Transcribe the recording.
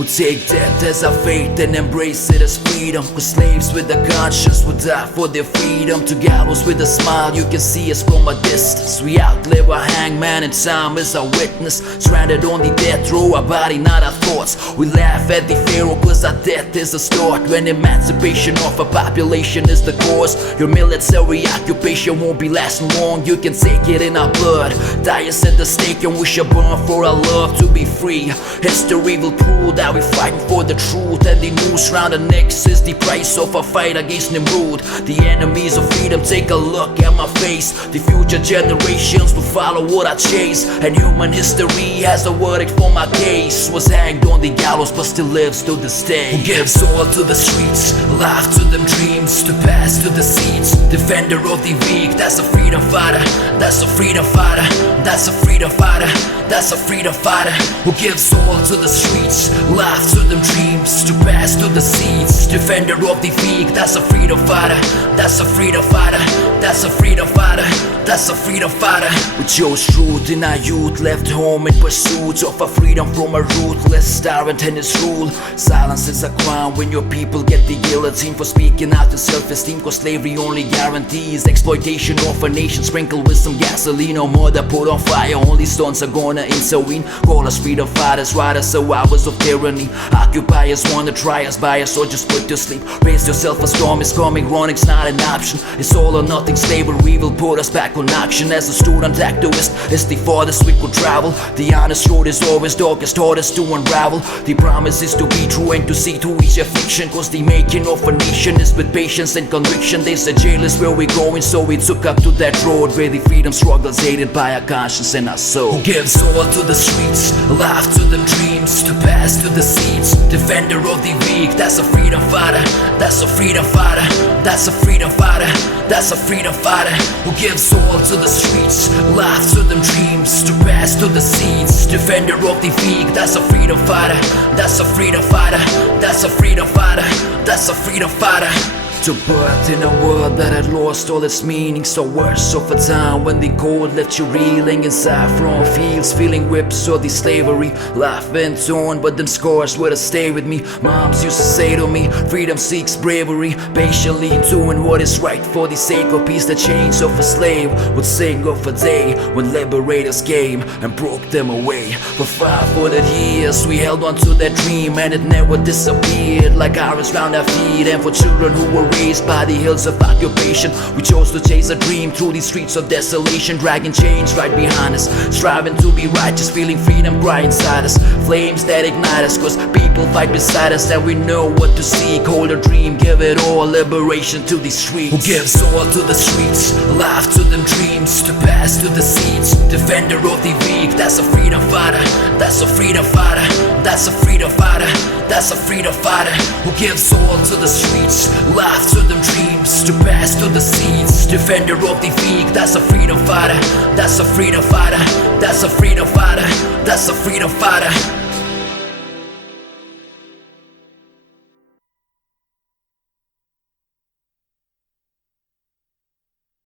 We'll take death as our fate and embrace it as freedom. Cause slaves with a conscience would die for their freedom. To gallows with a smile, you can see us from a distance. We outlive our hangman and time is our witness. Stranded on the death row, our body not our thoughts. We laugh at the pharaoh cause our death is a start. When emancipation of a population is the cause, your military occupation won't be lasting long. You can take it in our blood, die us at the stake, and we shall burn for our love to be free. History will prove that we're fighting for the truth, and the noose round our necks is the price of our fight against Nimrod. The enemies of freedom, take a look at my face. The future generations will follow what I chase, and human history has a verdict for my case. Was hanged on the gallows but still lives to this day. Who gives all to the streets, life to them dreams, to pass to the seats. Defender of the weak, that's a freedom fighter. That's a freedom fighter. That's a freedom fighter. That's a freedom fighter. Who gives all to the streets, life to them dreams, to pass to the seats. Defender of the weak, that's a freedom fighter. That's a freedom fighter. That's a freedom fighter. That's a freedom fighter. We chose truth in our youth, left home in pursuit of our freedom from a ruthless tyrant and his rule. Silence is a crime when your people get the guillotine for speaking out to self-esteem. Cause slavery only guarantees exploitation of a nation, sprinkled with some gasoline or murder put on fire. Only stones are gonna intervene. Call us freedom fighters, riders, survivors of tyranny. Occupiers wanna try us, buy us, or just put to sleep. Raise yourself, a storm is coming, running's not an option. It's all or nothing, slavery will put us back on action. As a student activist, it's the farthest we could travel. The honest road is always darkest, hardest to unravel. The promise is to be true and to see through each fiction. Cause the making of a nation is with patience and conviction. They said jail is where we're going, so we took up to that road where the freedom struggles aided by our conscience and our soul. Who gives all to the streets, life to them dreams, to pass to the seats. Defender of the weak, that's a freedom fighter. That's a freedom fighter. That's a freedom fighter. That's a freedom fighter. Who gives all to the streets, life to them dreams, to pass to the seats. Defender of the weak, that's a freedom fighter. That's a freedom fighter. That's a freedom fighter. That's a freedom fighter. To birth in a world that had lost all its meaning. So worse of a time when the cold left you reeling inside from fields, feeling whips or the slavery. Life been torn, but them scars were to stay with me. Moms used to say to me, freedom seeks bravery, patiently doing what is right for the sake of peace. The chains of a slave would sing of a day when liberators came and broke them away. For 500 years we held on to that dream, and it never disappeared like irons round our feet. And for children who were raised by the hills of occupation, we chose to chase a dream through the streets of desolation, dragging chains right behind us, striving to be righteous, feeling freedom cry inside us, flames that ignite us. Cause people fight beside us and we know what to seek. Hold a dream, give it all, liberation to the streets. Who gives all to the streets, life to them dreams, to pass to the seats. Defender of the weak, that's a freedom fighter. That's a freedom fighter. That's a freedom fighter. That's a freedom fighter. Who gives all to the streets, life to them dreams, to pass to the seats. Defender of the weak, that's a freedom fighter. That's a freedom fighter. That's a freedom fighter. That's a freedom fighter.